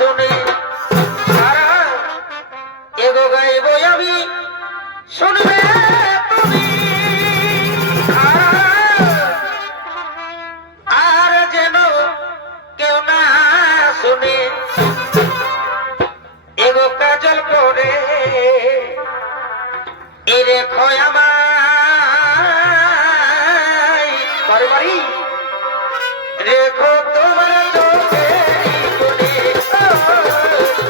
শুনে সারা এগো গাইব আমি শুনবে তুমি আর যেন কেউ না শুনে এগো কাজল করে এ রেখো আমায় বাড়ি রেখো তোমার চোখে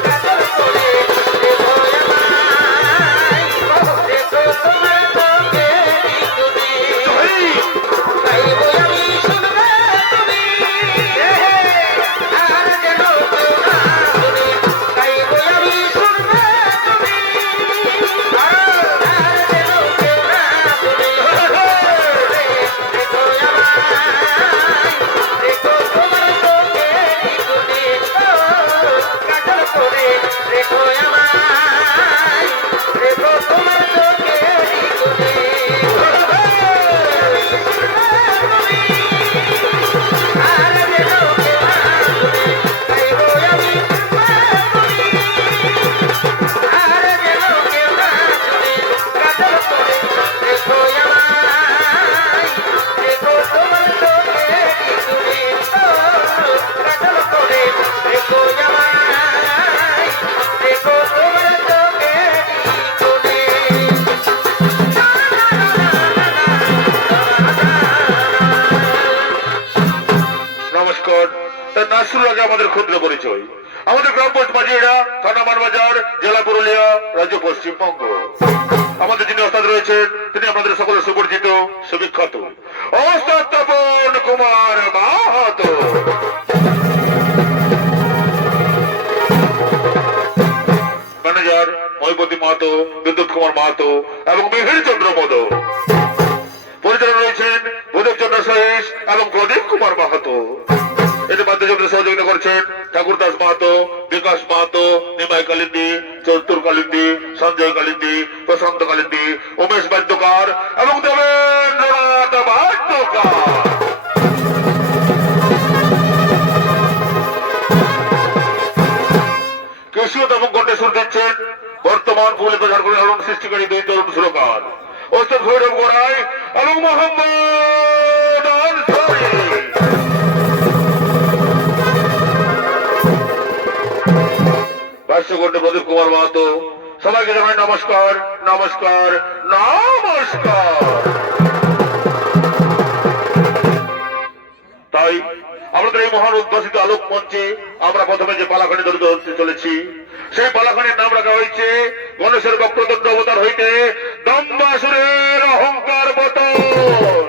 কাজল করে রেখো আমায় রেখো তোমার চোখে গাইব আমি শুনবে তুমি আর যেন কেউ না শুনে গাইব আমি শুনবে তুমি আর যেন কেউ না শুনে রেখো আমায় রেখো তোমার চোখে কাজল করে রেখো আমায় রেখো তোমার চোখে নমস্কার। নাসরুল আগে আমাদের ক্ষুদ্র পরিচয়। আমাদের গ্রাম পোস্ট মাঝিরা, থানা মানবাজার, জেলা পুরুলিয়া, রাজ্য পশ্চিমবঙ্গ। আমাদের যিনি ওস্তাদ রয়েছেন তিনি আপনাদের সকলের সুপরিচিত সুবিখ্যাত ওস্তাদ তপন কুমার মাহাতো। ম্যানেজার মহিপতি মাহাতো, বিদ্যুৎ কুমার মাহাতো এবং মিহির চন্দ্র মোদক। পরিচালনা রয়েছেন ভূদেব চন্দ্র সহিস এবং প্রদীপ কুমার মাহাতো। এতে বাদ্যযন্ত্রে সহযোগিতা করছেন ঠাকুর দাস মাহাতো, বিকাশ মাহাতো, নিমাই কালিন্দি, চতুর কালিন্দি, সঞ্জয় কালিন্দি, প্রশান্ত কালিন্দি, উমেশ বাদ্যকার এবং দেবেন্দ্রনাথ বাদ্যকার। কেশিয়ত এবং কণ্ঠে সুর দিচ্ছেন বর্তমান পুরুলিয়া ঝাড়খণ্ডের আলোড়ন সৃষ্টিকারী দুই তরুণ সুরকার ওস্তাদ ভৈরব গোড়াই এবং মোহাম্মদ আনসারী। ভাষ্যকণ্ঠে প্রদীপ কুমার মাহাতো। সবাইকে জানাই নমস্কার, নমস্কার, নমস্কার। তাই আমাদের এই মহান উদ্ভাসিত আলোক মঞ্চে আমরা প্রথমে যে পালাখানি ধরতে চলেছি সেই পালাখানির নাম রাখা হয়েছে গণেশের বক্রদণ্ড অবতার হইতে দম্বাসুরের অহংকার পতন।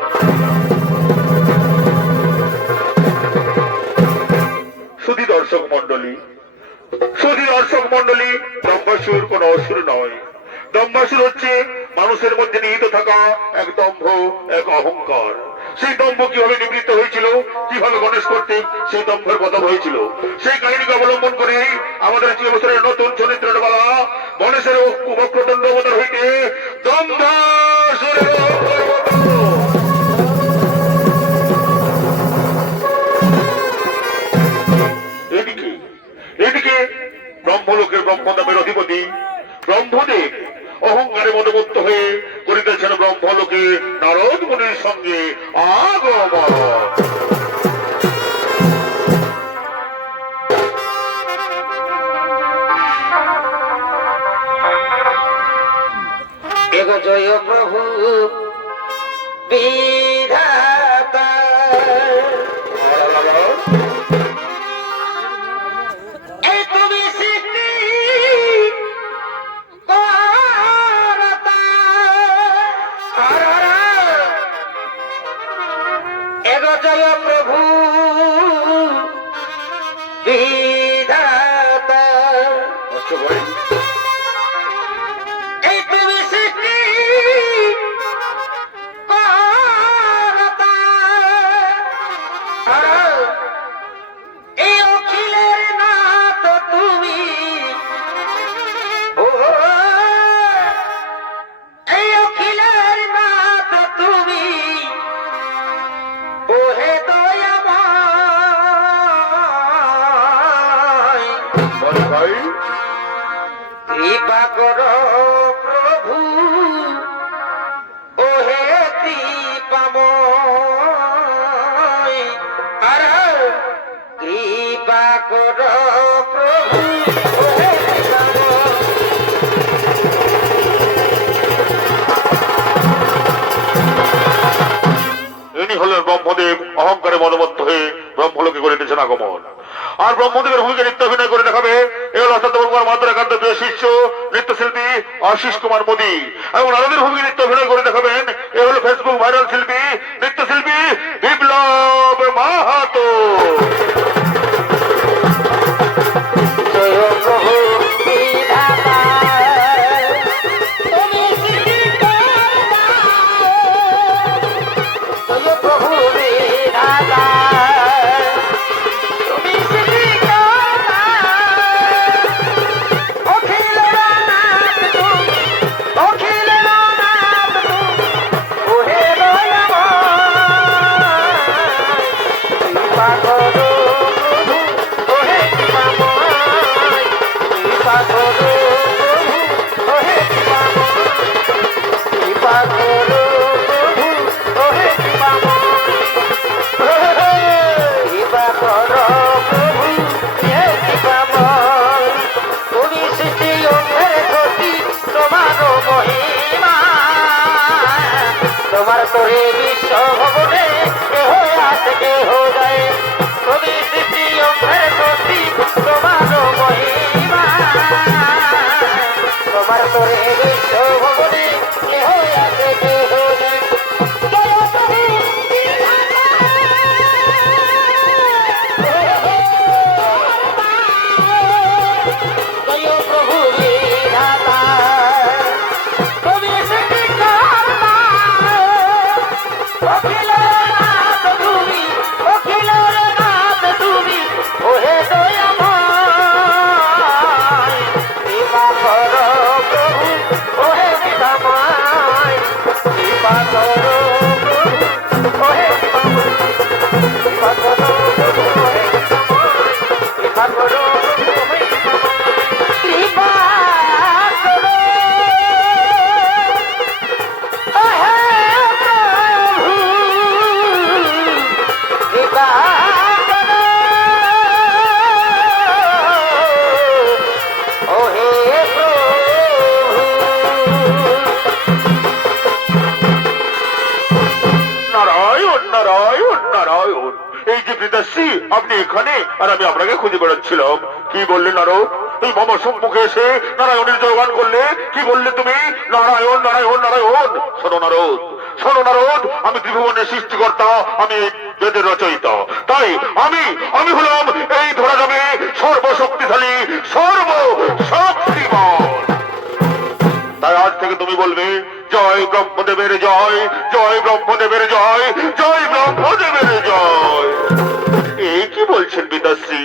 সুধী দর্শক মন্ডলী, দম্বাসুর কোন অসুর নয়। দম্বাসুর হচ্ছে মানুষের মধ্যে নিহিত থাকা এক দম্ভ, এক অহংকার। সেই দম্ভ কিভাবে নিবৃত্ত হয়েছিল, কিভাবে গণেশ কর্তৃক সেই দম্ভের পতন হয়েছিল, সেই কাহিনীকে অবলম্বন করে আমাদের 3 বছরের নতুন চরিত্রের বলা গণেশের বক্রদণ্ড অবতার হইতে দম্বাসুরের অহংকার পতন। এদিকে ব্রহ্মলোকের ব্রহ্মদেবের অধিপতি ব্রহ্মদেব অহংকারে মদমত্ত হয়ে করিতেছেন ব্রহ্মলোকে নারদ মুনির সঙ্গে আগমন। এগো জয় প্রভু বিধাতা জয় প্রভু বিধাতা এই তুমি সৃষ্টি করতা এই অখিলের নাথ তুমি ও এই অখিলের নাথ তুমি ওহে দয়াময় মহাশয়। কৃপা করো প্রভু ওহে কৃপাময়, আর কৃপা করো প্রভু ওহে কৃপাময়। ইনি হলেন ব্রহ্মদেব, অহংকারে মদমত্ত হয়ে ব্রহ্মলোকে করিতেছেন আগমন। আর ব্রহ্মদেবের ভূমিকা নৃত্য অভিনয় করে দেখাবে এ হল অর্থাৎ মাত্র একান্ত প্রিয় শিষ্য নৃত্যশিল্পী আশিস কুমার মোদী। এবং নারদের ভূমিকা নৃত্য অভিনয় করে দেখাবেন এ হল ফেসবুক ভাইরাল শিল্পী নৃত্যশিল্পী বিপ্লব মাহাতো। জয় প্রভু বিধাতা, তুমি সৃষ্টিকর্তা। জয় প্রভু বিধাতা, তুমি সৃষ্টিকর্তা। অখিলের নাথ তুমি, অখিলের নাথ তুমি, ওহে দয়াময়। কৃপা করো প্রভু ওহে কৃপাময়, কৃপা করো প্রভু ওহে কৃপাময়, কৃপা করো প্রভু ওহে কৃপাময়, কৃপা করো প্রভু হে কৃপাময়। তুমি সৃষ্টি অঙ্গের গতি, তোমার মহিমা, তোমার তোরে বিশ্ব ভবনে কেহ আসে কেহ যায়। তুমি সৃষ্টি অঙ্গের গতি, তোমার মহিমা, তোমার তোরে বিশ্ব ভবনে কেহ আসে কেহ যায়। জয় প্রভু বিধাতা, জয় প্রভু বিধাতা, তুমি সৃষ্টিকর্তা। অখিলের নাথ তুমি, অখিলের নাথ তুমি, ওহে দয়াময়। কৃপা করো প্রভু ওহে কৃপাময়, কৃপা করো প্রভু ওহে কৃপাময়, কৃপা করো প্রভু ওহে কৃপাময়, কৃপা করো প্রভু ওহে কৃপাময়, কৃপা করো ওহে প্রভু, কৃপা করো ওহে প্রভু। নারায়ণ নারায়ণ নারায়ণ। এই যে পিতাশ্রী আপনি এখানে, আর আমি আপনাকে খুঁজে বেড়াচ্ছিলাম। কি বললেন নারদ? এই মামা সম্মুখে এসে নারায়ণের জয়গান করলে কি বললে তুমি? নারায়ণ নারায়ণ নারায়ণ। শোনো নারদ, শোনো নারদ, আমি ত্রিভুবনের সৃষ্টিকর্তা, আমি বেদের রচয়িতা। তাই আমি হলাম এই ধরা যাবে সর্বশক্তিশালী, সর্বশক্তিমান। তাই আজ থেকে তুমি বলবে জয় ব্রহ্মদেবের জয়, জয় ব্রহ্মদেবের জয়, জয় ব্রহ্মদেবের জয়। এই কি বলছেন পিতাশ্রী?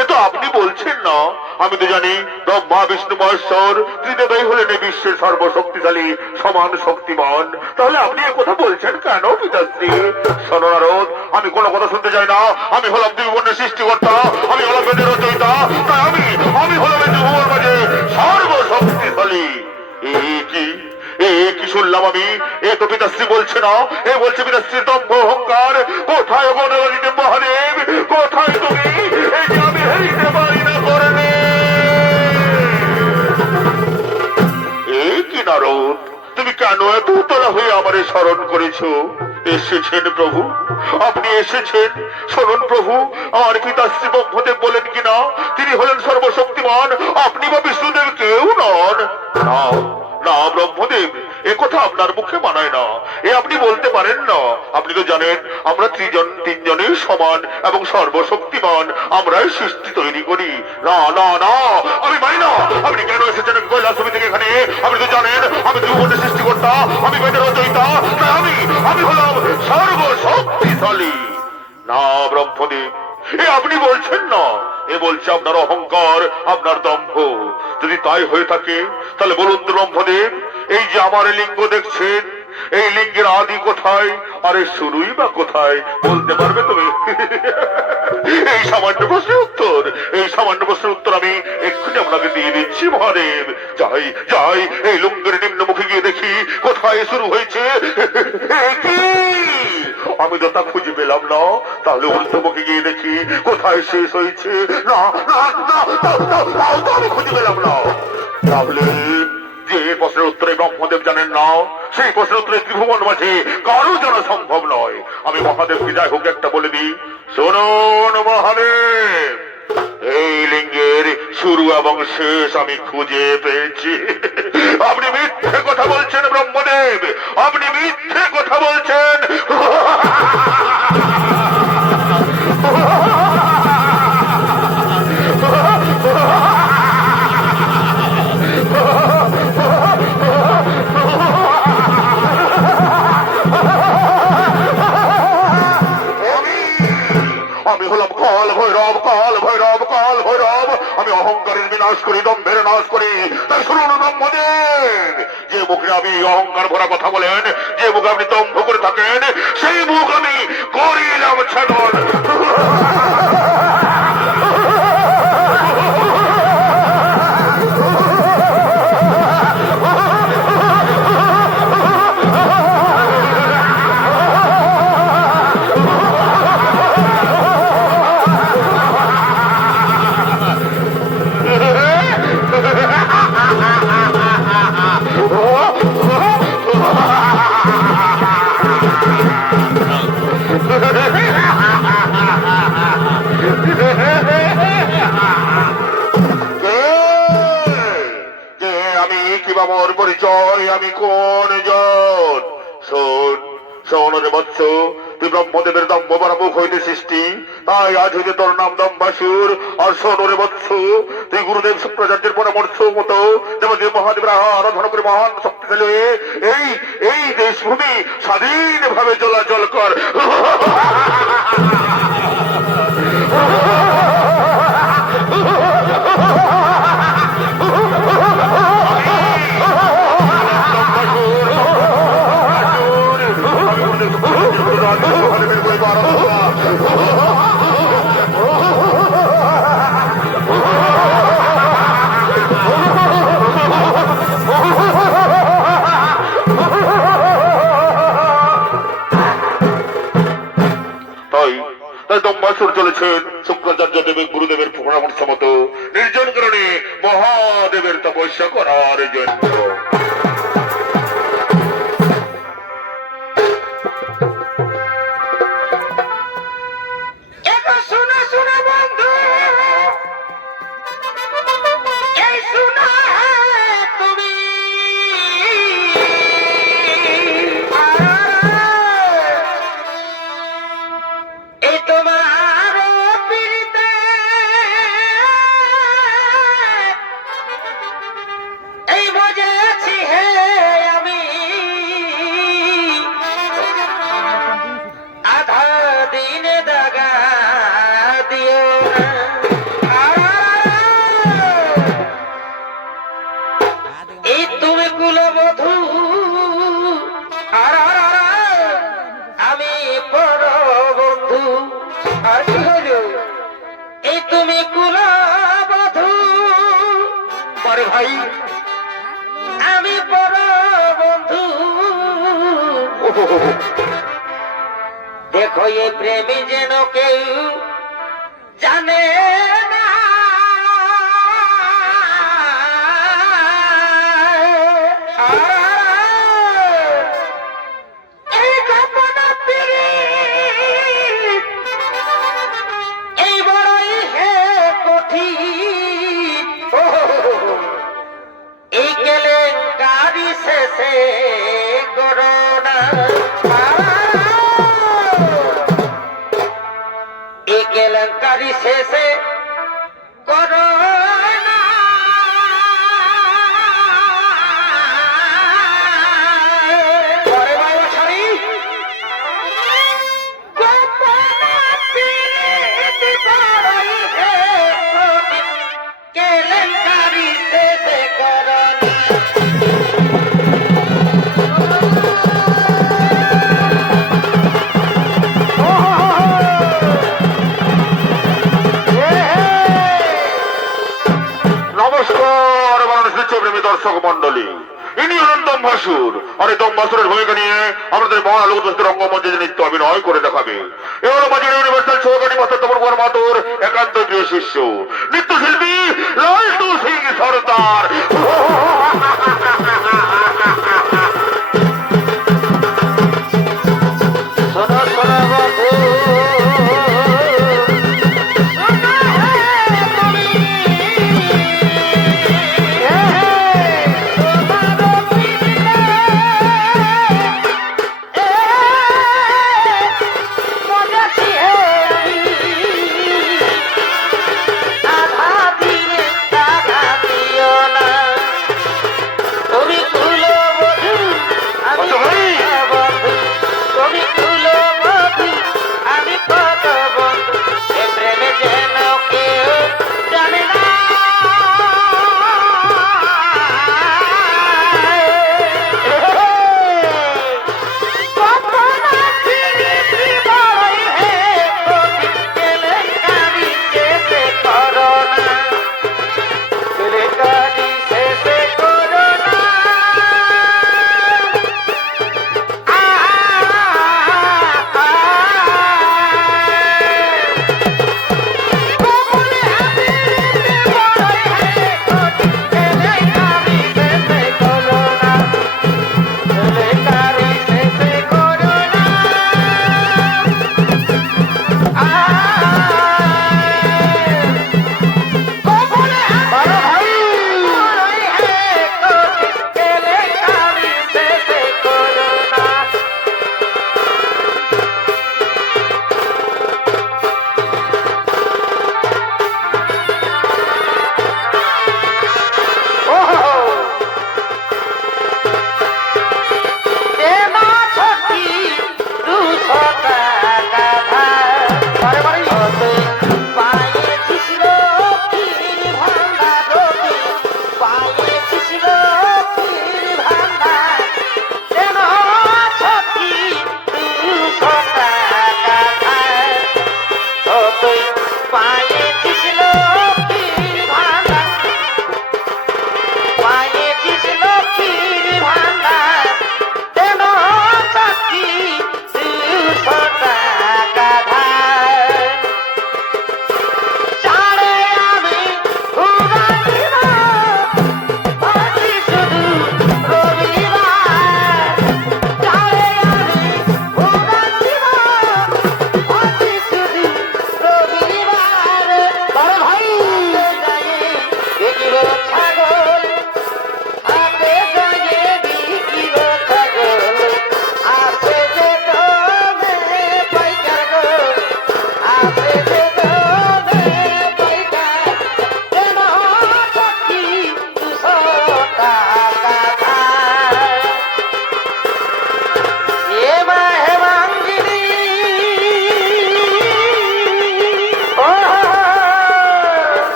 এ তো আপনি বলছেন না। আমি তো জানি ব্রহ্মা বিষ্ণু মহেশ্বর ত্রিদেবই হলেন এই বিশ্বের সর্বশক্তিশালী, সমান শক্তিমান। তাহলে আপনি এ কথা বলছেন কেন পিতাশ্রী? শোনো নারদ, আমি কোনো কথা শুনতে চাই না। আমি হলাম ত্রিভুবনের সৃষ্টিকর্তা, আমি হলাম বেদের রচয়িতা। তাই আমি হলাম এই ত্রিভুবন মাঝে সর্বশক্তিশালী। কি শুনলাম আমি? এ তো পিতাশ্রী বলছে না, এ বলছে পিতাশ্রীর দম্ভ অহংকার। কোথায় গণগণিতে মহাদেব, কোথায় তুমি? এই যে আমি হেরিতে পারি না করবে। এই কি নারদ, তুমি কেন এত উতলা হয়ে আমারে স্মরণ করেছো? এসেছেন প্রভু, আপনি এসেছেন। শুনুন প্রভু, আমার পিতাশ্রী ব্রহ্মদেব বলেন কিনা তিনি হলেন সর্বশক্তিমান, আপনি বা বিষ্ণুদেব কেউ নন। না না ব্রহ্মদেব, এ কথা আপনার মুখে মানায় না। এ আপনি বলতে পারেন না। আপনি তো জানেন আমরা তিনজনের সমান এবং সর্বশক্তিমান, আমরাই সৃষ্টি তৈরি করি। না না না, আমি মানি না। আপনি কেন এসেছেন কৈলাসভূমি থেকে এখানে? আপনি তো জানেন আমি ত্রিভুবনের সৃষ্টিকর্তা, আমি বেদের রচয়িতা। তাই আমি হলাম সর্বশক্তিশালী। না ব্রহ্মদেব, এ আপনি বলছেন না, এ বলছে আপনার অহংকার, আপনার দম্ভ। যদি তাই হয়ে থাকে তাহলে বলুন তো ব্রহ্মদেব, এই যে আমার লিঙ্গ দেখছেন এই লিঙ্গের আদি কোথায় আর এর শুরুই বা কোথায় বলতে পারবে তুমি? এই সামান্য প্রশ্নের উত্তর আমি এক্ষুনি আপনাকে দিয়ে দিচ্ছি মহাদেব। যাই যাই এই লিঙ্গের নিম্নমুখী গিয়ে দেখি কোথায় শুরু হয়েছে। কি আমি তো তা খুঁজে পেলাম না, তাহলে ঊর্ধ্বমুখী গিয়ে দেখি কোথায় শেষ হয়েছে। না না না, তাও তো আমি খুঁজে পেলাম না। তাহলে যে প্রশ্নের উত্তরে ব্রহ্মদেব জানেন না, সেই প্রশ্নের উত্তরে ত্রিভুবন মাঝে কারো জানা সম্ভব নয়। আমি মহাদেবকে যাই হোক একটা বলে দিই, শুনুন মহাদেব, এই লিঙ্গের শুরু এবং শেষ আমি খুঁজে পেয়েছি। আপনি মিথ্যে কথা বলছেন ব্রহ্মদেব, আপনি মিথ্যে কথা বলছেন। আমি হলাম কাল ভৈরব, কাল ভৈরব, কাল ভৈরব। আমি অহংকারের বিনাশ করি, দম্ভের নাশ করি। তাই শুনুন ব্রহ্মদেব, যে মুখে আমি অহংকার ভরা কথা বলেন, যে মুখে আপনি দম্ভ করে থাকেন, সেই মুখ আমি করিলাম ছেদন। মোর পরিচয়, আমি কোন জন? শোন শোন রে বৎস, তুই ব্রহ্মদেবের দম্ভ বড় মুখ হইতে সৃষ্টি, তাই আজ হইতে তোর নাম দম্বাসুর। আর শোন রে বৎস, তুই গুরুদেব শুক্রাচার্যের পরামর্শ মতো দেবদেব মহাদেবের আরাধনা করে মহান শক্তিশালী হয়ে এই এই দেশভূমি স্বাধীন ভাবে চলাচল কর। দম্বাসুর চলেছেন শুক্রাচার্য দেবের গুরুদেবের পরামর্শ মতো নির্জন কারণে মহাদেবের তপস্যা করার জন্য। আমি বড় বন্ধু, দেখো এ প্রেমী যেন কেউ জানে না। এই গোপনা পীড়িত এই বড়ই হে কঠিন। এই কেলেঙ্কারি শেষে করোনা, এই কেলেঙ্কারি শেষে করোনা। কেলেঙ্কারি শেষে করোনা। নমস্কার মানুষ প্রেমী দর্শক মন্ডলী, ইনি হলেন দম্ভাসুর। আর এই দম্ভাসুরের ভূমিকা নিয়ে আমাদের মহালোকদোস্ত রঙ্গমঞ্চে যে নৃত্য অভিনয় করে দেখাবে। এবার বাজার ইউনিভার্সাল সহকারী মাস্টার তপন কুমার মাতোর একান্ত প্রিয় শিষ্য নৃত্যশিল্পী লালটু সিং সরদার। শোনো শোনো বন্ধু,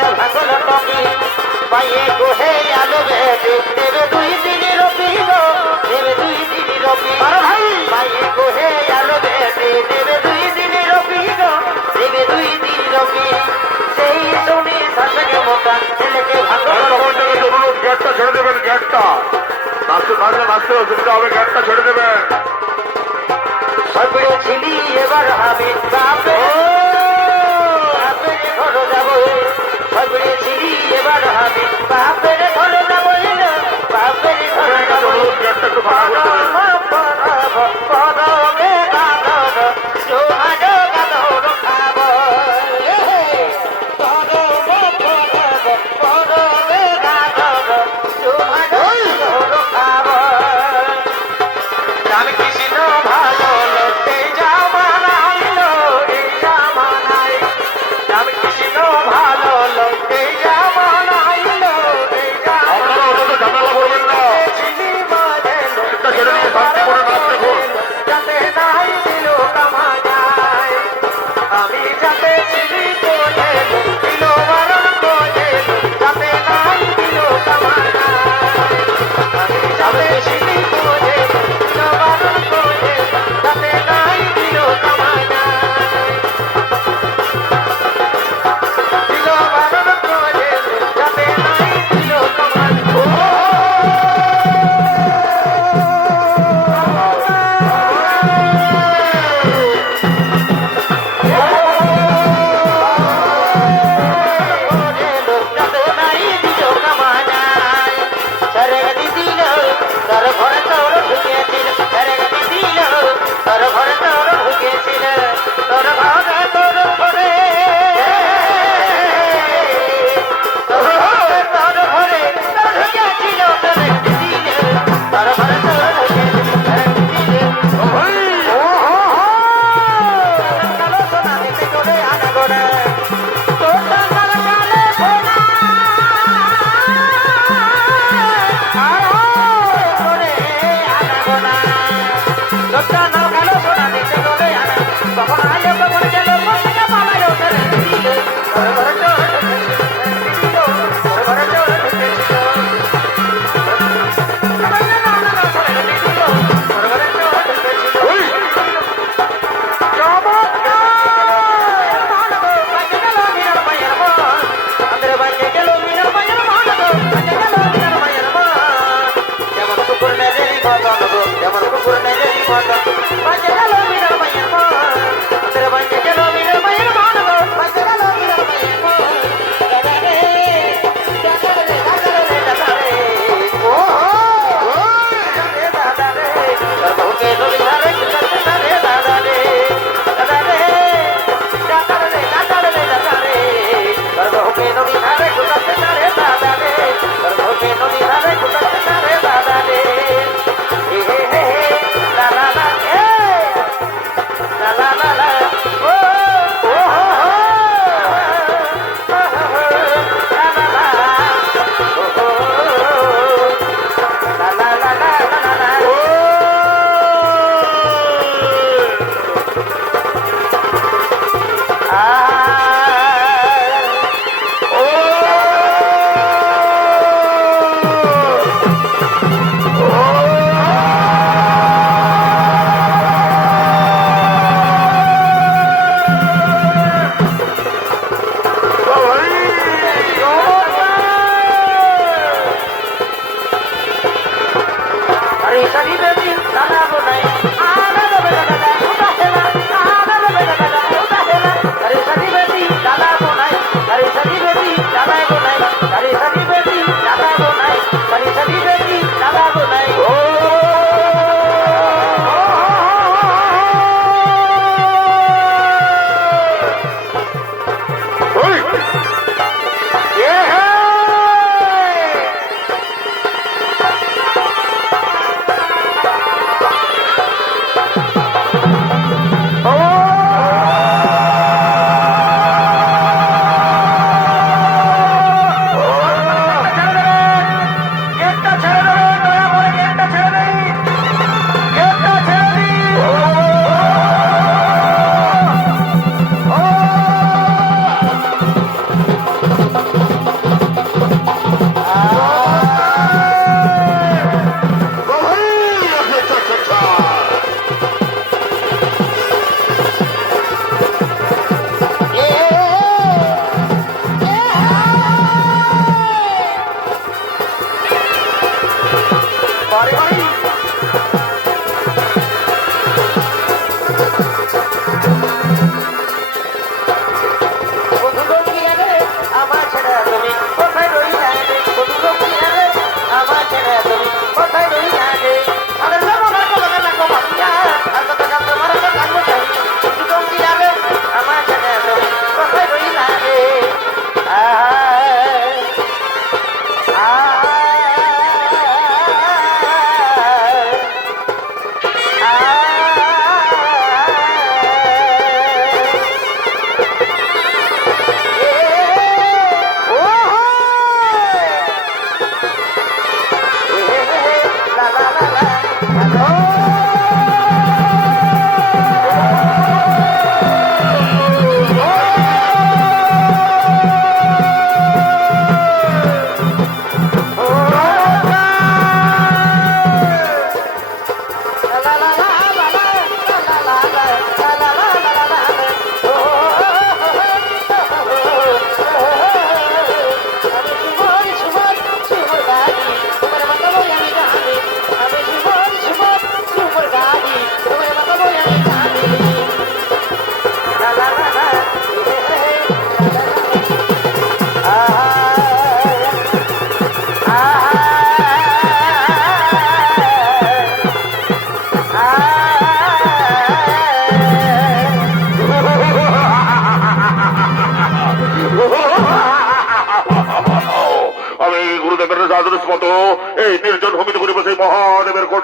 মাঝে ভাগল টকি পায়ে গোহে আলো বেটে দেবে 2 দিনের রবি গো দেবে 2 দিনের রবি আরে ভাই পায়ে গোহে আলো বেটে দেবে 2 দিনের রবি গো দেবে 2 দিনের রবি সেই শুনি শাসকে মোটা ছেলেকে ভাগল গেটটা ছেড়ে দেবেন, গেটটা নাচতে থাকলে নাচতে অসুবিধা হবে, গেটটা ছেড়ে দেবেন। সবরে ছিলি এবার আমি বাপে বাপের ঘর যাবো সবরে ছিলি এবার আমি বাপের ঘর যাবো বাপের ঘর যাবো গেটটা একটু ফাঁকা করে আমি কৃষ্ণ ভালো লোকে জামানাইলো এই জামানাই আমি কৃষ্ণ ভালো লোকে জামানাইলো এই আপনারা ওটাতে ঝামেলা করবেন না, গেটটা ছেড়ে দিয়ে শান্তি করে নাচ দেখুন। যাতে নাই দিল কামাই আমি যাতে ছিলি তোলে দিল বারণ করে যাতে নাই দিল কামাই আমি যাতে ছিলি তোলে দিল বারণ করে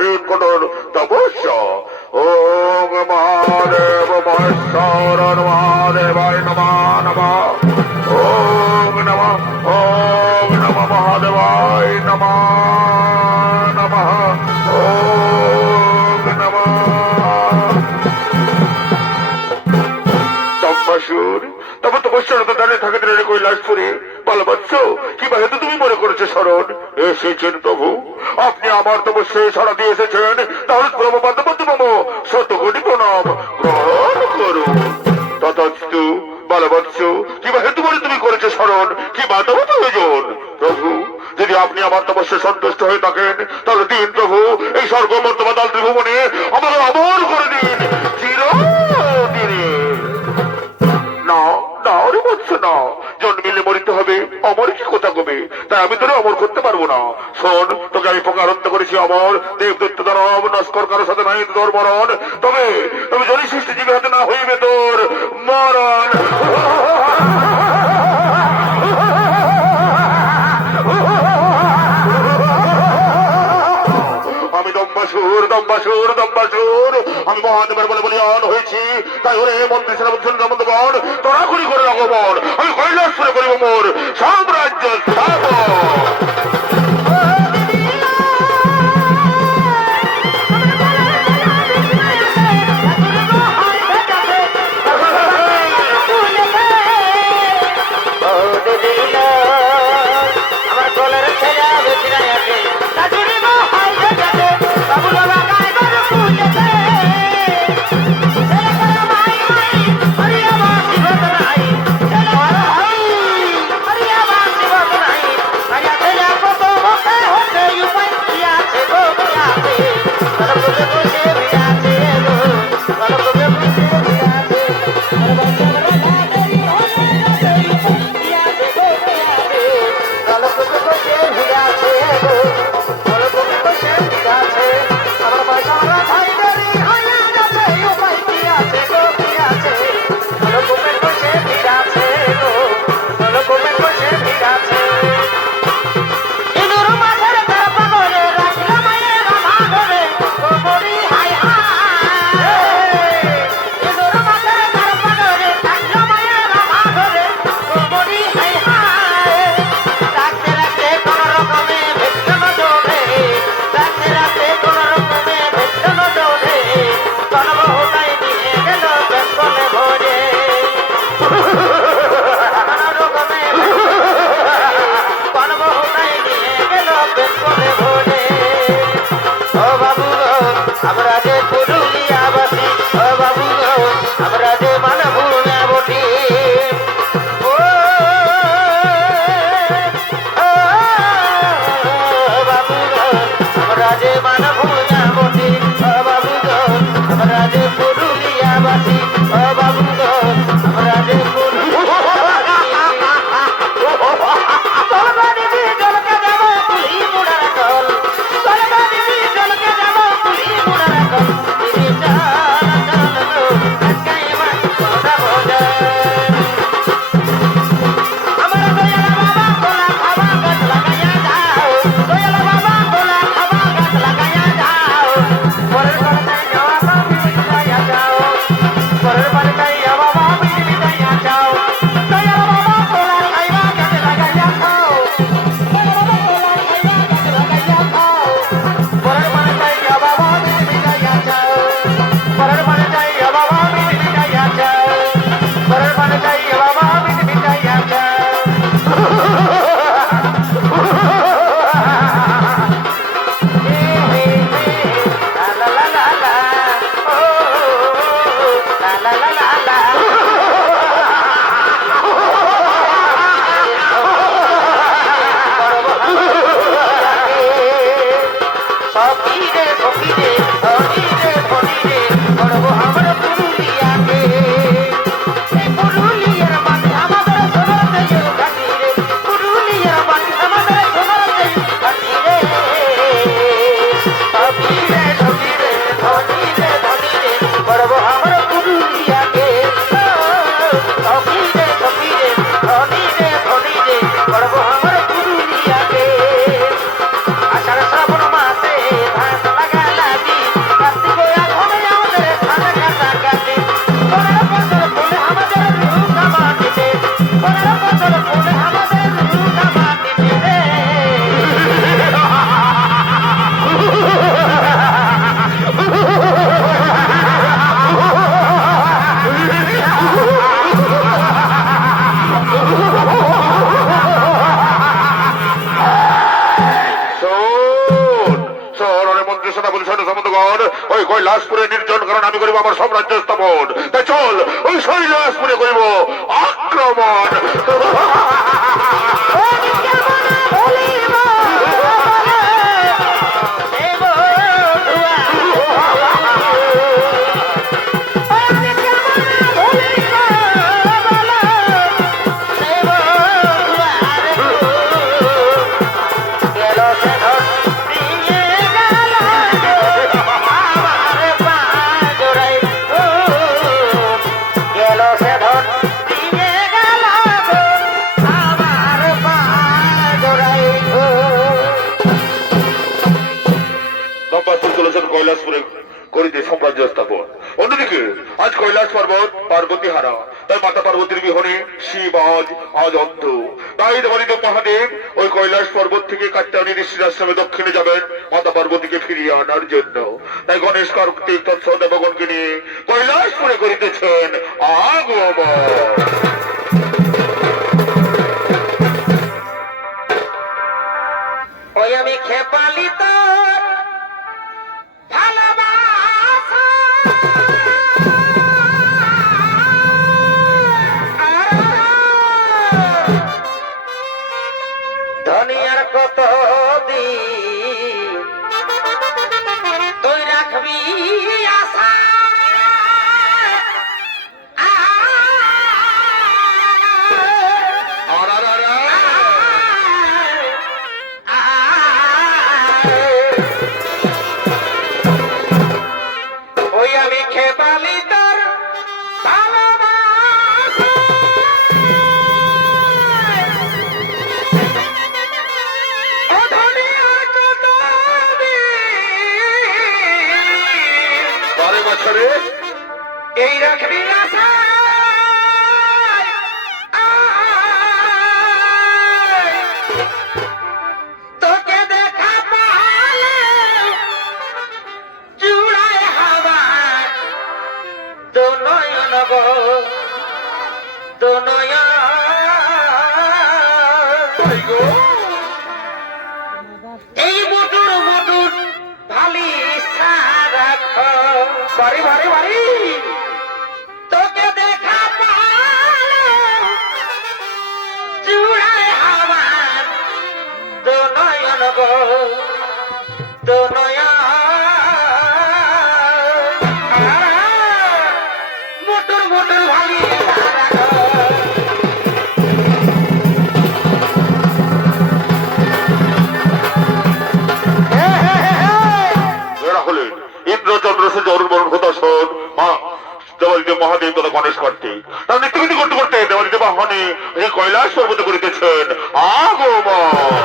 কঠিন কঠোর তপস্যা। ওম মহাদেব মহেশ্বর মহাদেবায় নমঃ নমঃ। ওম নমঃ মহাদেবায় নমঃ নমঃ। ওম নমঃ। তপস্যুর তবে তপস্যারত দাঁড়িয়ে থাকে রে কৈলাসপুরে। বলবৎস কিবা হেতু তুমি মনে করেছো শরণ এসেছেন প্রভু? আপনি আমার তপস্যায় সাড়া দিয়ে এসেছেন, তাহলে প্রভু পাদপদ্ম শতকোটি প্রণাম গ্রহণ করুন। ততস্তু বলবৎস কিবা হেতু বলে তুমি করেছো শরণ, কি বাধব প্রয়োজন? প্রভু যদি আপনি আমার তপস্যায় সন্তুষ্ট হয়ে থাকেন, তাহলে দিন প্রভু এই স্বর্গ মর্তবাদাল ত্রিভুবনে আমাকে অমর করে দিন চিরদিনে। না না ওরে বলছো না, জন্মিলে মরিতে হবে, অমর কি কথা কবে? তাই আমি তোরে অমর করতে পারবো না। শোন, তোকে আমি প্রকারত্ব করেছি অমর, দেবদত্ত দানব নস্কর কারো সাথে নাই তোর মরণ। তবে তবে যদি সৃষ্টি জীবে হাতে না হইবে তোর মরণ। আমি দম্বাসুর দম্বাসুর দম্বাসুর, আমি মহাদেবের বলে বলিয়ান হয়েছি। তাই ওরে মন্ত্রী সেনা বুদ্ধ বন্ধুগণ, তোরা করি করে রাখবন, আমি কৈলাসপুরে করিব মোর সাম্রাজ্য স্থাপন। আমার কলের ছেড়া বেশি নাই আছে শাশুড়ি মা হাই গেছে বাবু বাবা গায় গরু খুলেছে ছেলে করে মাই মাই হরিয়া বাসি ভত নাই ছেলে করে হাই হরিয়া বাসি ভত নাই আয়া ছেলে কত ভতে হতে উপায় কি আছে গো কি আছে গরব করে বসে ভিড়াছে গো গরব করে বসে ভিড়াছে গরব করে লাগাই হতে যাচ্ছে কি আছে গো কি আছে গরব করে বসে ভিড়াছে গো গরব করে বসে ভিড়াছে আমার বাসারা ভাই দেরি হয়ে যাচ্ছে উপায় কি আছে গো কি আছে গরব করে বসে ভিড়াছে গো গরব করে বসে ভিড়াছে ইঁদুর মাছের তার পাগলে রাখলাম মায়ের ভাগলে কোমরি হাই হাই ইঁদুর মাছের তার পাগলে রাখলাম মায়ের ভাগলে কোমরি হাই হাই রাখতে রাখতে কোন রকমে ভেট্টানো দৌড়ে রাখতে রাখতে কোন রকমে ভেট্টানো দৌড়ে কনবহুটাই নিয়ে গেল বেঙ্গলে ভরে কোন রকমে কনবহুটাই নিয়ে গেল বেঙ্গলে ভরে ও বাবু গো আমরা যে পুরুলিয়াবাসী ও বাবু গো আমরা যে মানভূমা বটি ও বাবু গো আমরা যে মানভূমা বটি ও বাবু গো আমরা যে পুরুলিয়াবাসী ও বাবু গো আমরা যে ফকিরে ফকিরে ধনী রে ধনী রে বড় কৈলাসপুরে নির্জন কারণ আমি করিব আমার সাম্রাজ্য স্থাপন। তাই চল ওই কৈলাসপুরে করিব আক্রমণ। কৈলাসপুরে করিতে সাম্রাজ্য স্থাপন। অন্যদিকে আজ কৈলাস পর্বত পার্বতী হারা, তাই মাতা পার্বতীর বিহনে শিব আজ অন্ধ। তাই দেবাদিদেব মহাদেব ওই কৈলাস পর্বত থেকে কাত্যায়নী ঋষির আশ্রমে দক্ষিণে যাবেন মাতা পার্বতীকে ফিরিয়ে আনার জন্য। তাই গণেশ কার্তিক তৎস দেবগণকে নিয়ে কৈলাসপুরে করিতেছেন আগমন। ওই আমি খেপালি তো ধনিয়ার কত দিন তুই রাখবি আশা ওই আমি খেপালি তোর এই রাখবি আশা তোকে দেখা পালে জুড়ায় হাওয়া দোনয়ন গো দোনয়ন এই মুটুর মুটুর ভালি সারা বাড়ি বাড়ি বাড়ি তোকে দেখা পালো চূড়ায় আমার দোনয়ন গো দোনয়ন মোটর মোটর ভালি মহাদেব তথা গণেশ কার্তিক তারা নৃত্যগীতি করতে করতে দেবাদিদেব আহ্বানে এই কৈলাস পর্বতে করিতেছেন আগমন।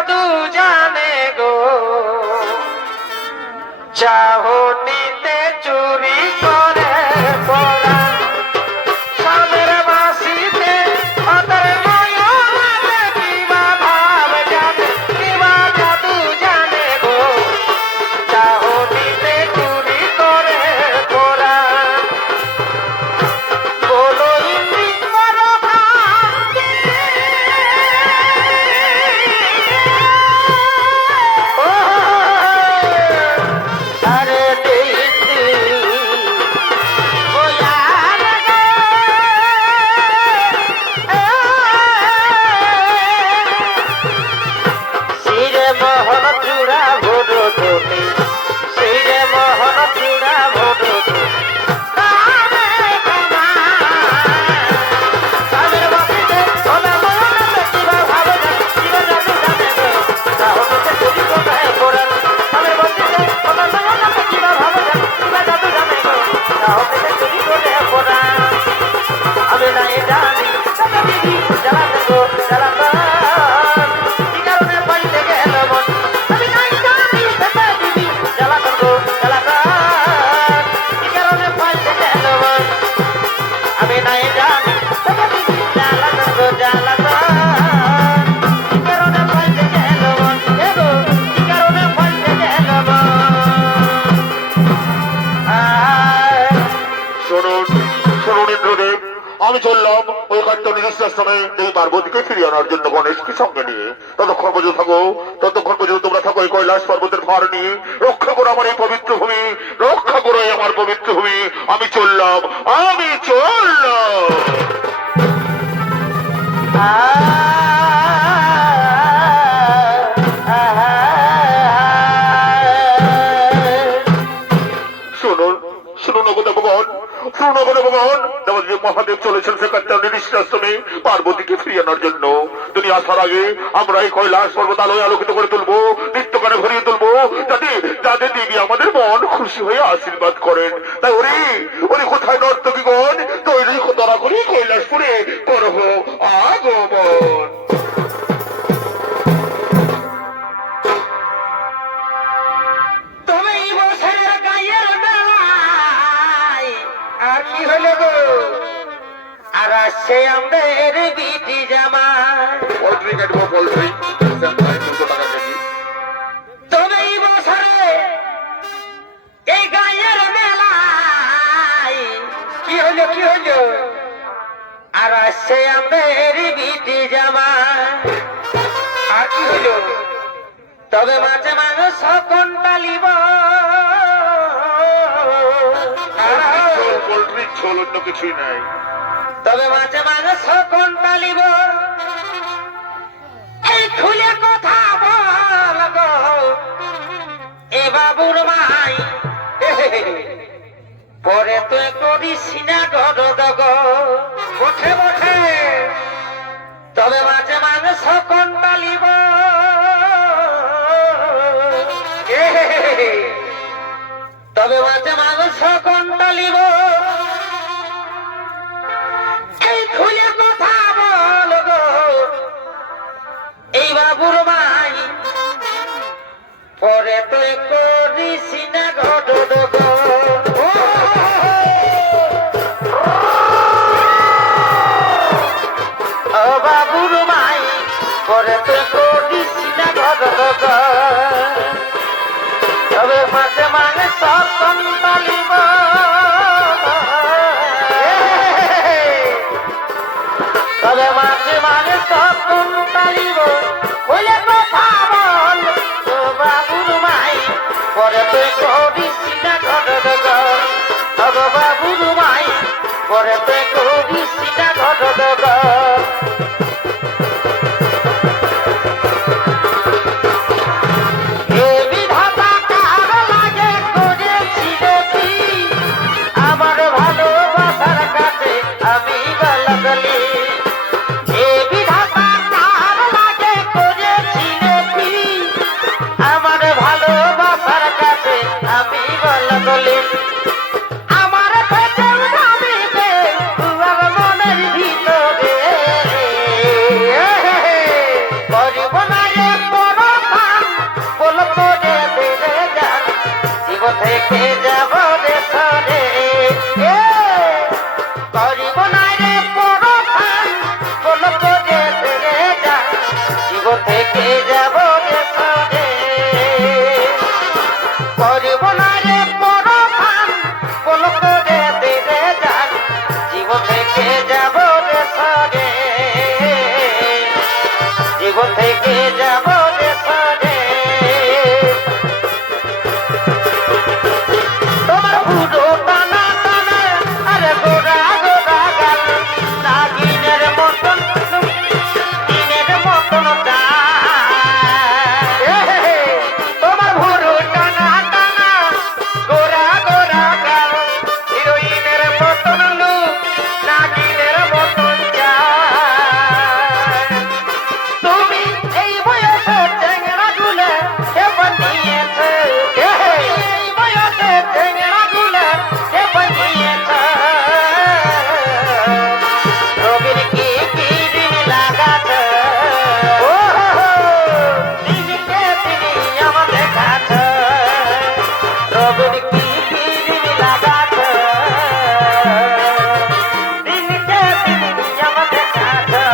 জাদু জানে গো চাহনিতে চুরি করে পড়া সামের বাসিতে ওদের নয়নে কিবা ভাব জানে কিবা জাদু জানে গো চাহনিতে চুরি করে পড়া বলো ইন্দ্রি করো ভাঙ্গে ও আরে দেইতে ওয়ার গে সিরে মোহন চূড়া ভোর ধনি সিরে মোহন চূড়া ভোর ধনি কানে কানা সামের বাসিতে ওলা মনে কিবা ভাবে কিবা জাদু জানে গো চাহনিতে চুরি করে পড়া সামের বাসিতে ওলা মনে কিবা ভাবে কিবা জাদু জানে গো চাহনিতে চুরি করে পড়া আমি নাই জানি দাদা দিদি জ্বালাতে গো জ্বালাতে কি কারণে পাইতে গেল মন আমি নাই জানি দাদা দিদি জ্বালাতে গো জ্বালাতে কি কারণে পাইতে গেল মন আমি নাই জানি দাদা দিদি জ্বালাতে গো জ্বালাতে কি কারণে পাইতে গেল মন এগো কি কারণে পাইতে গেল মন শুনুন শুনুন ইন্দ্রদেব, আমি চললাম ওই কাত্যায়নী আশ্রমে এই পার্বতীকে ফিরিয়ে আনার জন্য গণেশকে সঙ্গে নিয়ে। ততক্ষণ পর্যন্ত তোমরা থাকো এই কৈলাস পর্বতের ভার নিয়ে। রক্ষা করো আমার এই পবিত্র ভূমি, রক্ষা করো এই আমার পবিত্র ভূমি। আমি চললাম। শুনুন শুনুন ভগবান, মহাদেব চলেছেন সে কাত্যায়নী আশ্রমে পার্বতীকে ফিরিয়ে আনার জন্য। তিনি আসার আগে আমরা এই কৈলাস পর্বত আলোয় আলোকিত করে তুলবো, নিত্যকানে ভরিয়ে তুলবো, যাতে দেবী আমাদের মন খুশি হয়ে আশীর্বাদ করেন। তাই ওরে ওরে কোথায় নর্তকীগণ তৈরি দরা করে কৈলাসপুরে করহ আগমন। তুমি বসে গায়ের বেলায় আর কি হলো গো আর আসছে আমাদের বিটি জামা পোল্ট্রি কাটবো পোল্ট্রি 200 টাকা কেজি। তুমি বসে এই গায়ের বেলায় কি হলো আর আসছে আমাদের বিটি জামা আর কি হলো তবে মাঝে মাঝে সকন ডালিব পোল্ট্রি ঝোল অন্য কিছুই নাই। তবে মাঝে মাঝে সকন ডালিব এই খুলে কথা বল গো এ বাবুর মাই পরে তুই করিস না গরদ গো ওঠে ওঠে তবে মাঝে মাঝে সকন ডালিব তবে মাঝে মাঝে সকন ডালিব এই খুলে কথা বল গো এই বাবুর মাই পরে তুই করিস না গরদ গো ও বাবুর মাই পরে তুই করিস না গরদ গো তবে মাঝে মাঝে সকন ডালিব তবে মাঝে মাঝে সকন ডালিব বলে কথা বল তো বাবুর মাই পরে তুই করিস না ঘটদ তবে বাবুর মাই পরে তুই করিস না ঘটদ আমার ভালোবাসার কাছে আমি গলগলি এ বিধাতা কার লাগে করেছিলে আমার ভালোবাসার কাছে আমি গলগলি আমার পেটের দাবিতে তোমার মনের ভিতরে থেকে যাব রে সরে করিব না রে পরখান বলো করে ফিরে যা জীবন থেকে যাব রে সরে করিব না রে পরখান বলো করে ফিরে যা জীবন থেকে যাব রে সরে জীবন থেকে যাব রে সরে তোমার বুড়ো টানা টানা আরে গোরা গোরা গাল নাগিনের মতন দিনের মতন তোমার বুড়ো টানা টানা গোরা গোরা গাল হিরোইনের মতন লুক নাগিনের মতন তুমি এই বয়সে টেংরা গুলে কে বানিয়েছে এই বয়সে টেংরা গুলে কে বানিয়েছে রবির কি দিন লাগাছে ও দিনকে তিনি আমাদের কাছে রবির কি দিন লাগাছে দিনকে তিনি আমাদের কাছে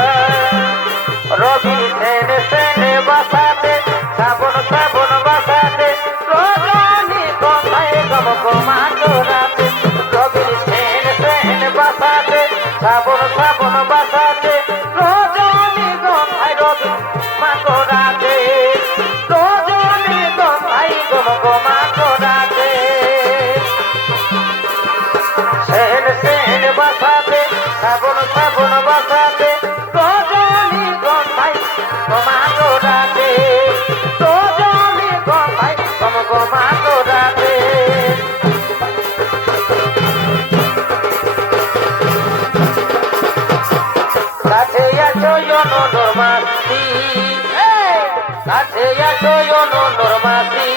রবি সেনে সেনে বাসাতে শ্রাবণ শ্রাবণ বাসাতে রজনী গঙ্গায় গম গমা তোরাতে রবি সেনে সেনে বাসাতে শ্রাবণ শ্রাবণ বাসাতে রজনী গঙ্গায় রবি মা তোরাতে রজনী গঙ্গায় গম গমা তোরাতে সেন সেন বাসাতে শ্রাবণ শ্রাবণ বাসাতে রজনী গঙ্গায় গমা তোরাতে রজনী গঙ্গায় গম গমা তোরাতে কাছে আছো অনন্তর মাসি কাছে আছো অনন্তর মাসি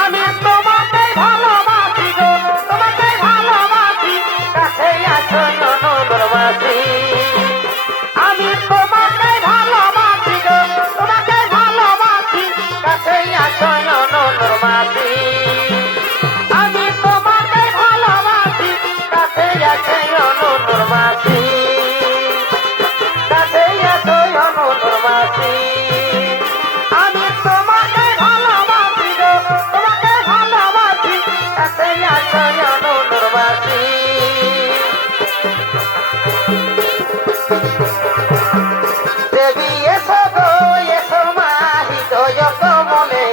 আমি তোমাকে ভালোবাসি গো তোমাকে ভালোবাসি কাছে আছো অনন্তর মাসি আমি তোমাকে ভালোবাসি গো তোমাকে ভালোবাসি কাছে আছো অনন্তর মাসি আমি তোমাকে ভালোবাসি কাছে আছো অনন্তর মাসি কাছে আছো অনন্তর মাসি আমি তোমাকে ভালোবাসি গো তোমাকে ভালোবাসি কাছে আছো অনন্তর মাসি দেবী এসো গো এসো মা হৃদয় কমলে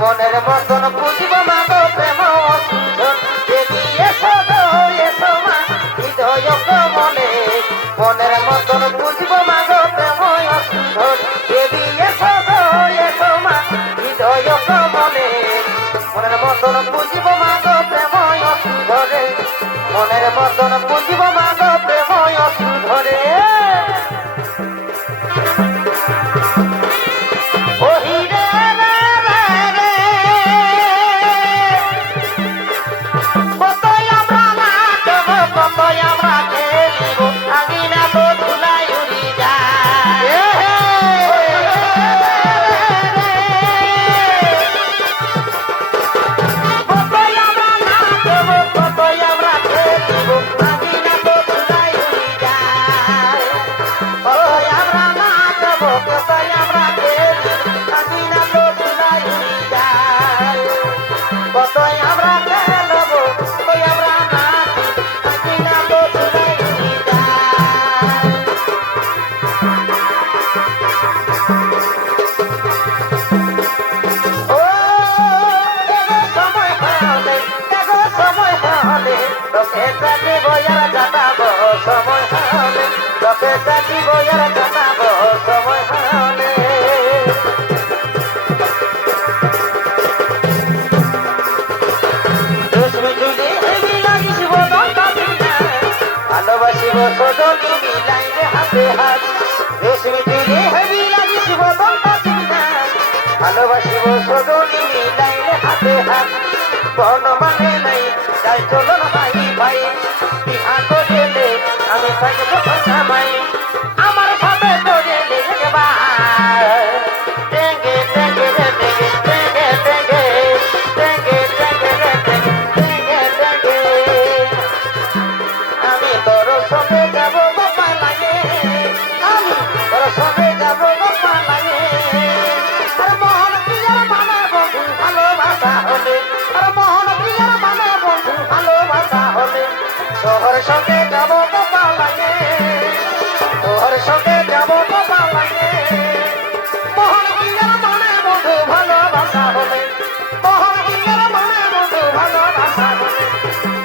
মনের মতন পুজিব মা গো প্রেম সুন্দর দেবী এসো গো এসো মা হৃদয় কমলে মনের মতন পুজিব মা গো প্রেম সুন্দর দেবী এসো গো এসো মা হৃদয় কমলে মনের মতন পুজিব মা গো প্রেম সুন্দরে মনের মতন পুজিব মা গো প্রেম সুন্দরে ওহিরে রে রে রে কতই আমরা নাচব কতই আমরা খেলিব আঙিনা তো ধুলাই উড়ি যায় কতই আমরা নাচব কতই আমরা খেলিব আঙিনা তো ধুলাই উড়ি যায় কতই আমরা নাচব কতই আমরা খেলিব আঙিনা তো ধুলাই উড়ি যায় কতই আমরা খেলব কতই আমরা নাচি আঙিনা তো ধুলাই উড়ি যায় ও দেখো সময় হলে তোকে চাকি বইয়ার জানাবো সময় হলে তোকে চাকি বইয়ার জানাবো সময় হলে দুশ্মী যদি হেবি লাগিস ভালোবাসিব সজনী মিলাইলে হাতে হাত দুশ্মী যদি হেবি লাগিস ভালোবাসিব সজনী মিলাইলে হাতে হাত কোন মানে নাই যাই চলন ভাই ভাই বিহা করেলে আমি থাকবো ভাই আমার ভাবে করেলে টেঙ্গে টেঙ্গে টেঙ্গে টেঙ্গে টেঙ্গে টেঙ্গে টেঙ্গে সঙ্গে যাব তো পালাইয়ে, তোর সঙ্গে যাব তো পালাইয়ে। মোহন বিয়ার মনে বন্ধু ভালোবাসা হলে, মোহন বিয়ার মনে বন্ধু ভালোবাসা হলে,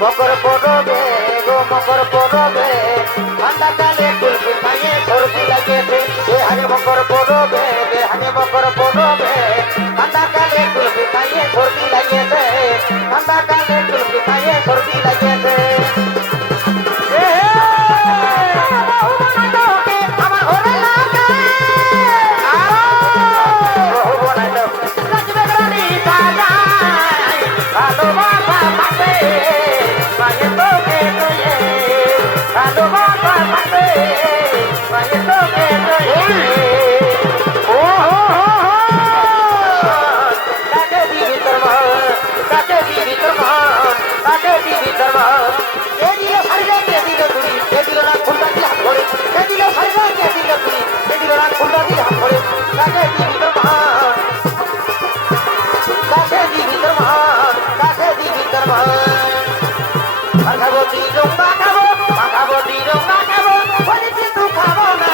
মকর পড়বে গো মকর পড়বে, ঠান্ডা কালে কুলফি খাইয়ে সর্দি লাগেছে। বেহাগে মকর পড়বে, বেহাগে মকর পড়বে, ঠান্ডা কালে কুলফি খাইয়ে সর্দি লাগেছে, ঠান্ডা কালে কুলফি খাইয়ে সর্দি লাগেছে। আমার ঘরে লাগে ভালোবাসা পাবে মায়ে তোকে তুয়ে, ভালোবাসা পাবে মায়ে তোকে তুয়ে। ও কাকে দিবি তোর মন, কাকে দিবি তোর মন, কাকে দিবি তোর মন। কে দিল সারিয়া, কে দিল তুড়ি, কে দিল না খুলটা দিয়ে হাত ধরে, কে দিল সারিয়া, কে দিল তুড়ি, কে দিল না খুলটা দিয়ে হাত ধরে। কাকে দিবি তোর মন, কাকে দিবি তোর মন, কাকে দিবি তোর মন। মাখাবো দিলুম মাখাবো, মাখাবো দিলুম মাখাবো, বলি কিন্তু খাবো না।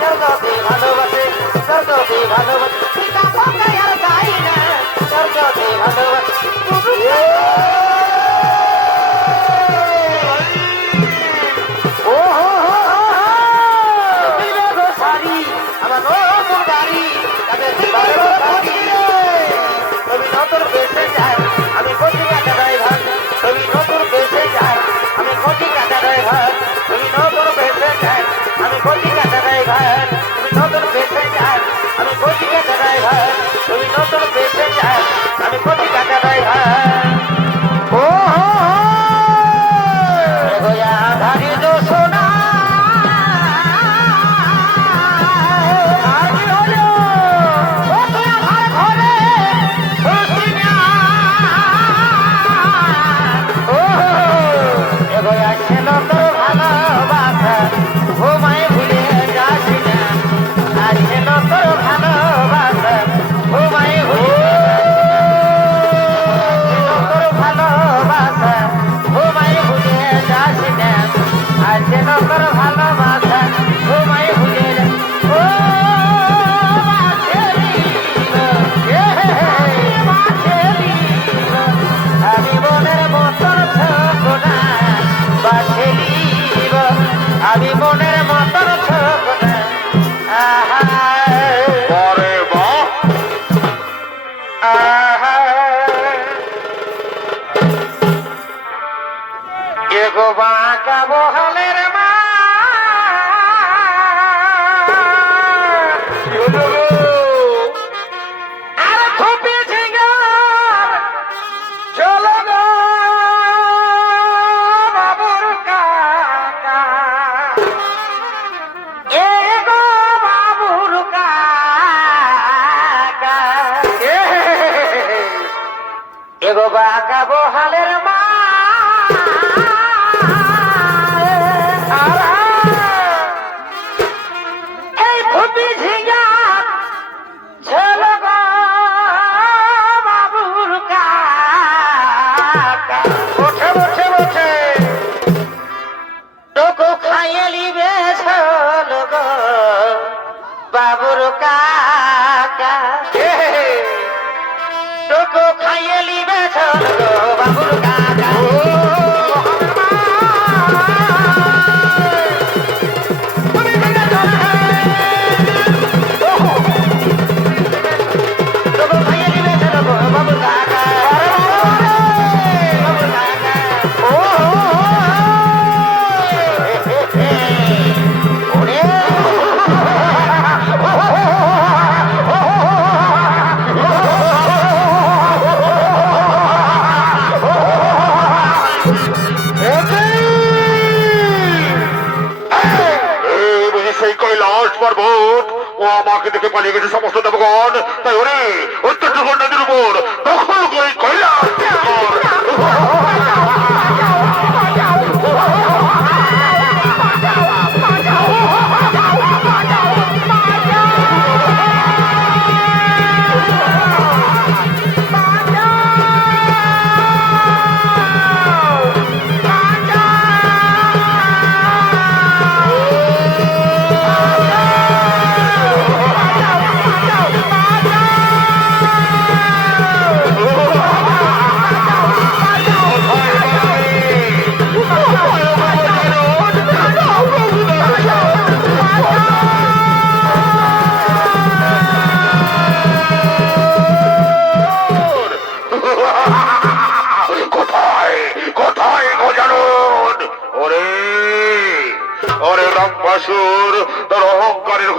স্বর্গতে ভালোবাসে, স্বর্গতে ভালোবাসে, পিতা পঙ্গাই আর যাই না। স্বর্গতে ভালোবাসে ও হো হো হো সারি আমার নতুন বাড়ি, তাদের দিবারো বাড়ি রে। তুমি নতুন বেসে যায়, আমি কোটি কাটা ড্রাইভার, তুমি নতুন বেসে যায়, আমি কোটি কাটা ড্রাইভার, তুমি নতুন বেসে যায়, আমি কোটি কাটা ড্রাইভার, তুমি নতুন বেসে যায়, আমি কোটি কাটা ড্রাইভার, তুমি নতুন বেসে যায়, আমি কোটি কাটা ড্রাইভার। ও গোয়া ধারি দো সোনা আমি মনের মতন ছোট না। পরে বাহ এগো বাঁকা বহালের মা, আর খুবই ঝিঙ্গার চলো গো বাবুর কাকা, এগো বাবুর কাকা, এগো বাঁকা বহালের মা। এই খুবই ঝিঙ্গার চলো গো বাবুর কাকা, বসে বসে বসে টোকো খাইয়ে লিবে চলো গো বাবুর কাকা, টোকো খাইয়ে লিবে চলো গো বাবুর কাকা। পর্বত ও আমাকে দেখে পালিয়ে গেছে সমস্ত দেবগণ, তাই ওরে অত্যন্ত নদীর উপর দখল করে কৈলাস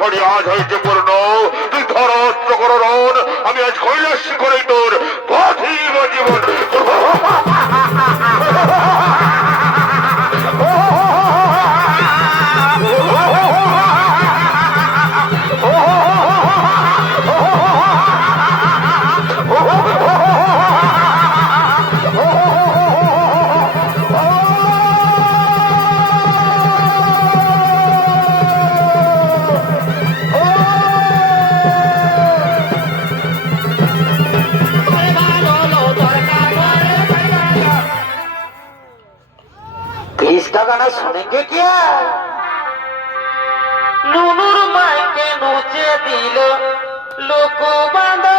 ঘড়ি আজ হয়েছে পূর্ণ, তুই ধর অস্ত্র কর রণ, আমি আজ কৈলাস করে তোর পার্থিব জীবন। इसका गाना सुनेंगे क्या? नुनुर मायके नूचे दिल लोको बांदरा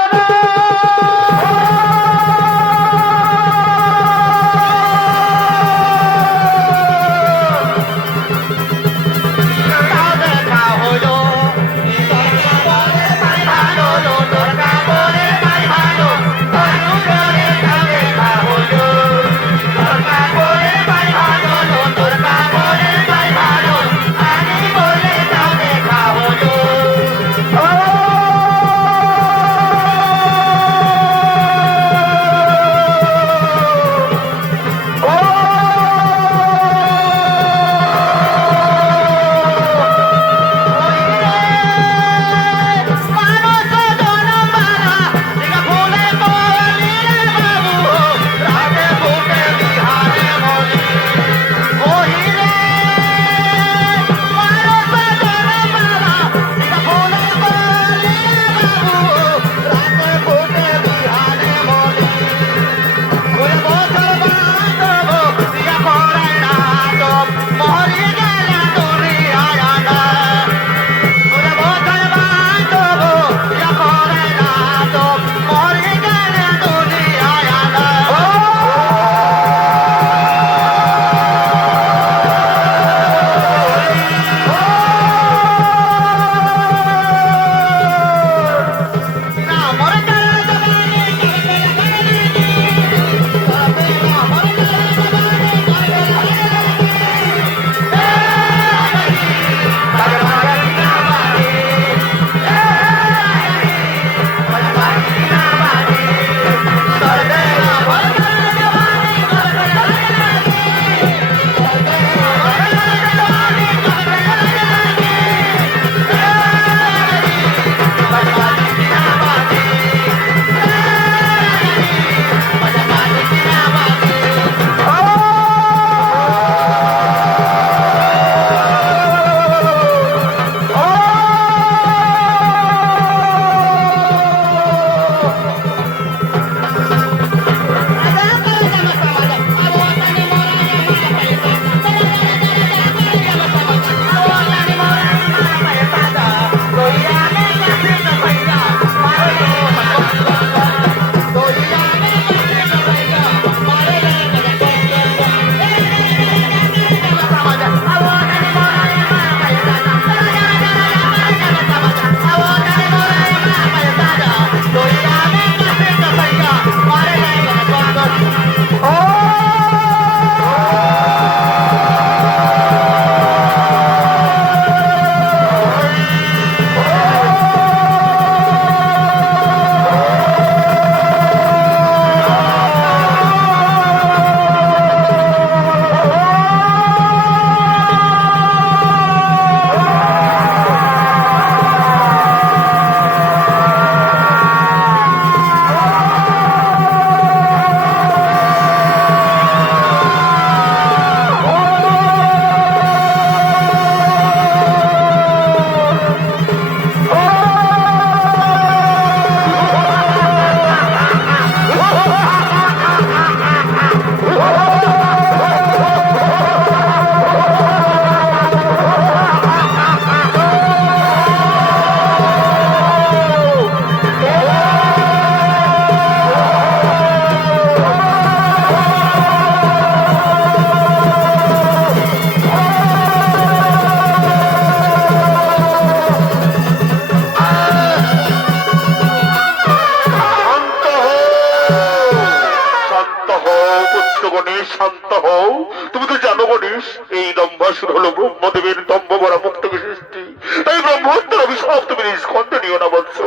কৃষ্ণ গণেশ শান্ত হও। তুমি তো জানো গণেশ এই দম্ভাসুর হলো ব্রহ্মদেবের দম্ভ ভরা মুক্ত সৃষ্টি, তাই ব্রহ্মোত্তর অভিশাপ তুমি নিজ স্কন্ধে নিও না বৎস।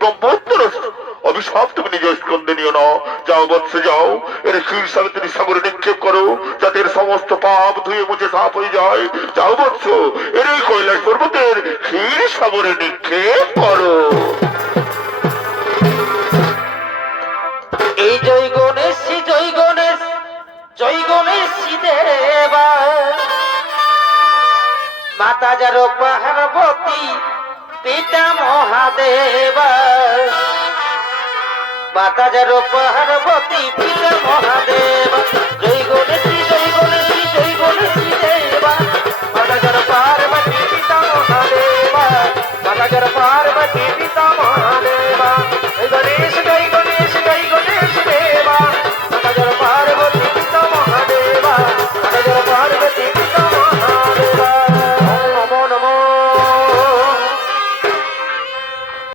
ব্রহ্মোত্তর অভিশাপ তুমি নিজ স্কন্ধে নিও না। যাও বৎস যাও, এর ক্ষীর সাথে তুমি সাগরে নিক্ষেপ করো, যাতে এর সমস্ত পাপ ধুয়ে মুছে সাফ হয়ে যায়। যাও বৎস, এর এই কৈলাস পর্বতের ক্ষীর সাগরে নিক্ষেপ করো। এই জয় গণেশ জয় গণেশ জয় গণেশ দেবা, মাতা যার পার্বতী পিতা মহাদেবা, মাতা যার পার্বতী পিতা মহাদেবা।